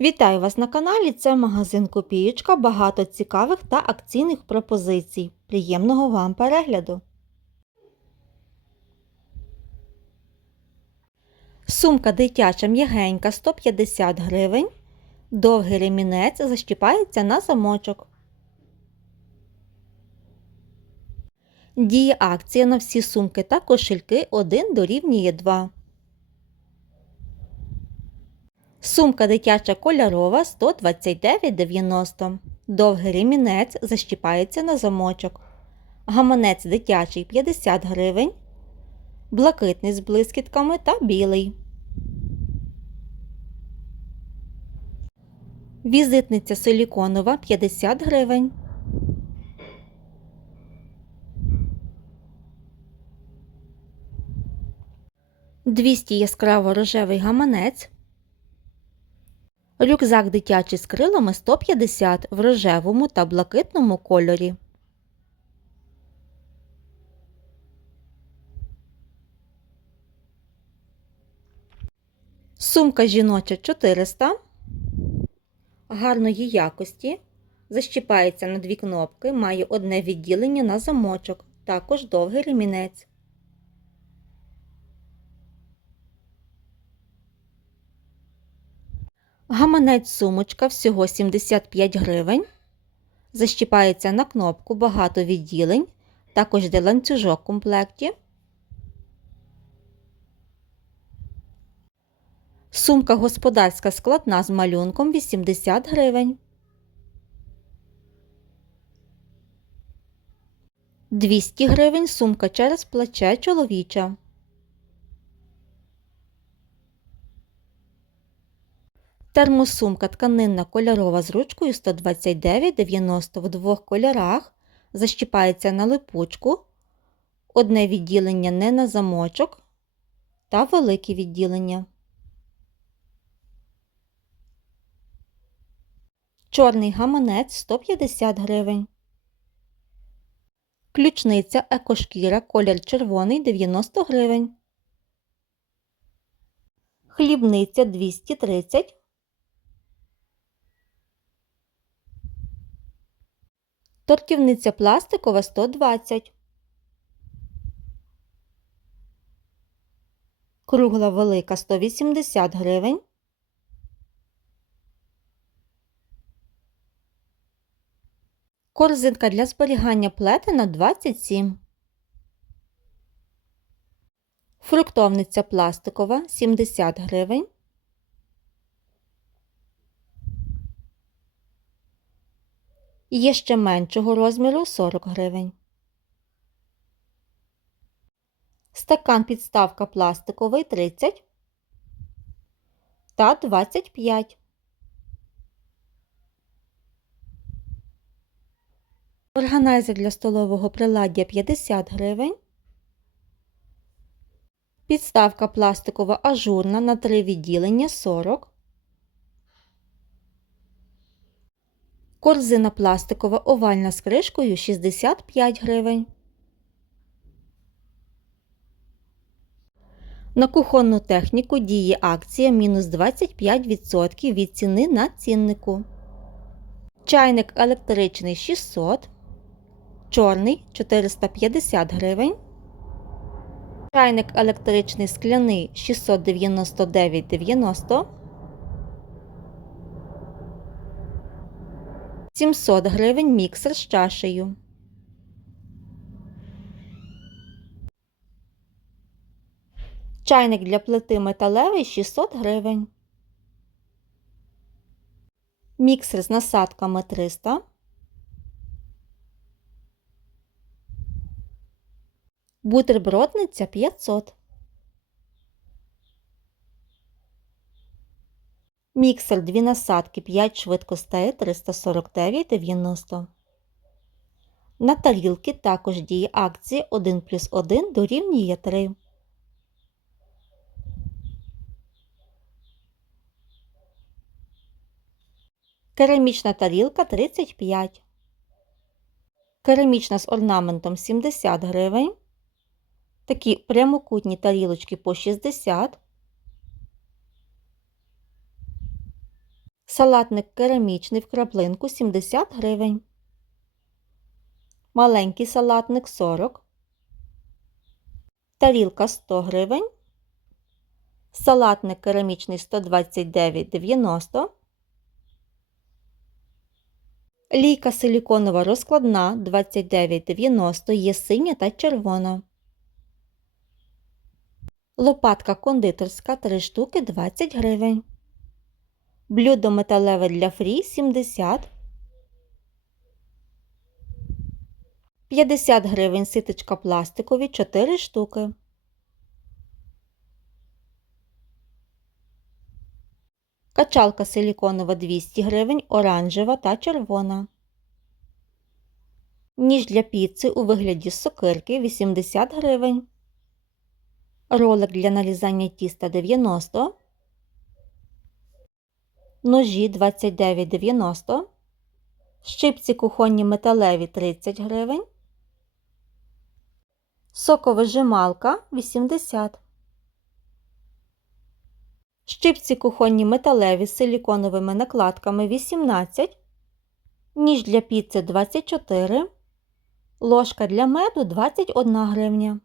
Вітаю вас на каналі. Це магазин Копієчка. Багато цікавих та акційних пропозицій. Приємного вам перегляду! Сумка дитяча м'ягенька 150 гривень. Довгий ремінець защіпається на замочок. Діє акція на всі сумки та кошельки 1 дорівнює 2. Сумка дитяча кольорова 129,90. Довгий ремінець защіпається на замочок. Гаманець дитячий 50 гривень. Блакитний з блискітками та білий. Візитниця силіконова 50 гривень. Двісті яскраво рожевий гаманець. Рюкзак дитячий з крилами 150 в рожевому та блакитному кольорі. Сумка жіноча 400. Гарної якості. Защіпається на дві кнопки, має одне відділення на замочок, також довгий ремінець. Гаманець сумочка всього 75 гривень. Защіпається на кнопку багато відділень, також йде ланцюжок в комплекті. Сумка господарська складна з малюнком 80 гривень. 200 гривень сумка через плече чоловіча. Термосумка тканинна кольорова з ручкою 129,90 в двох кольорах. Защіпається на липучку. Одне відділення не на замочок та велике відділення. Чорний гаманець 150 гривень. Ключниця екошкіра колір червоний 90 гривень. Хлібниця 230 Тортівниця пластикова 120. Кругла велика 180 гривень. Корзинка для зберігання плетена 27. Фруктовниця пластикова 70 гривень. Є ще меншого розміру 40 гривень. Стакан підставка пластиковий 30 та 25. Органайзер для столового приладдя 50 гривень. Підставка пластикова ажурна на 3 відділення 40. Корзина пластикова овальна з кришкою 65 гривень. На кухонну техніку діє акція мінус 25% від ціни на ціннику. Чайник електричний 600, чорний 450 гривень. Чайник електричний скляний 699,90 700 гривень міксер з чашею. Чайник для плити металевий 600 гривень. Міксер з насадками 300. Бутербродниця 500. Міксер дві насадки 5 швидкостей 349,90. На тарілки також діє акції 1 плюс 1 дорівнює 3. Керамічна тарілка 35. Керамічна з орнаментом 70 гривень. Такі прямокутні тарілочки по 60. Салатник керамічний в краплинку 70 гривень. Маленький салатник 40. Тарілка 100 гривень. Салатник керамічний 129,90. Лійка силіконова розкладна 29,90 є синя та червона. Лопатка кондитерська 3 штуки 20 гривень. Блюдо металеве для фрі 70. 50 гривень ситочка пластикові 4 штуки. Качалка силіконова 200 гривень, оранжева та червона. Ніж для піци у вигляді сокирки 80 гривень. Ролик для нарізання тіста 90. Ножі 29,90. Щипці кухонні металеві 30 гривень. Соковижималка 80. Щипці кухонні металеві з силіконовими накладками 18. Ніж для піци 24. Ложка для меду 21 гривня.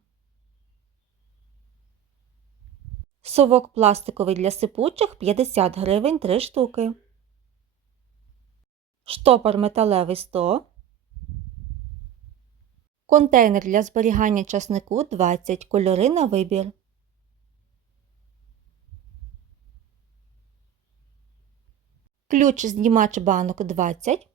Совок пластиковий для сипучих 50 гривень 3 штуки. Штопор металевий 100. Контейнер для зберігання часнику 20 кольори на вибір. Ключ знімач банок 20.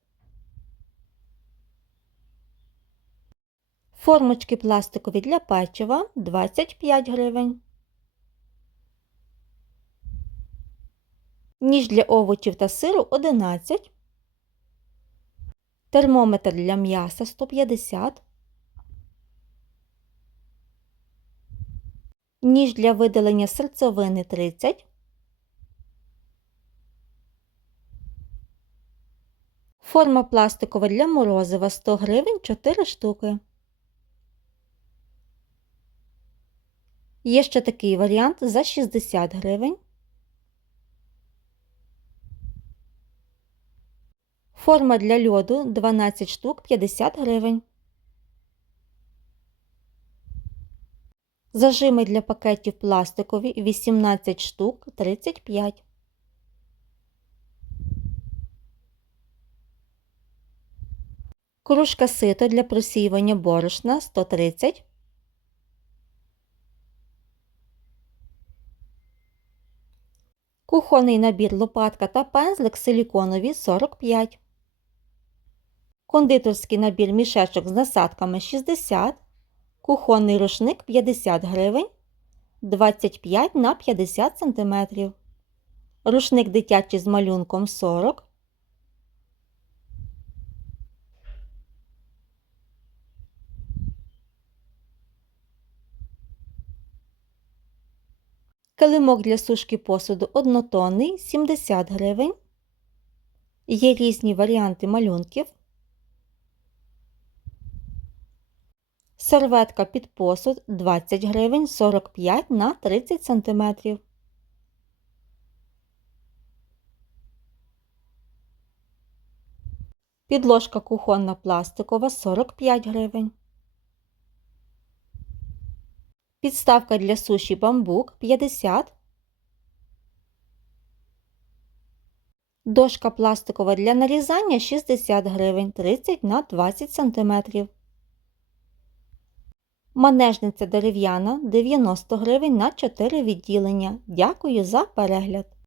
Формочки пластикові для печива 25 гривень. Ніж для овочів та сиру 11. Термометр для м'яса 150. Ніж для видалення серцевини 30. Форма пластикова для морозива 100 гривень 4 штуки. Є ще такий варіант за 60 гривень. Форма для льоду 12 штук 50 гривень. Зажими для пакетів пластикові 18 штук 35. Кружка сито для просіювання борошна 130. Кухонний набір лопатка та пензлик силіконові 45. Кондитерський набір мішечок з насадками 60. Кухонний рушник 50 гривень 25 на 50 см. Рушник дитячий з малюнком 40. Килимок для сушки посуду однотонний 70 гривень. Є різні варіанти малюнків. Серветка під посуд 20 гривень 45 на 30 см. Підложка кухонна пластикова 45 гривень. Підставка для суші бамбук 50. Дошка пластикова для нарізання 60 гривень 30 на 20 см. Манежниця дерев'яна 90 гривень на 4 відділення. Дякую за перегляд!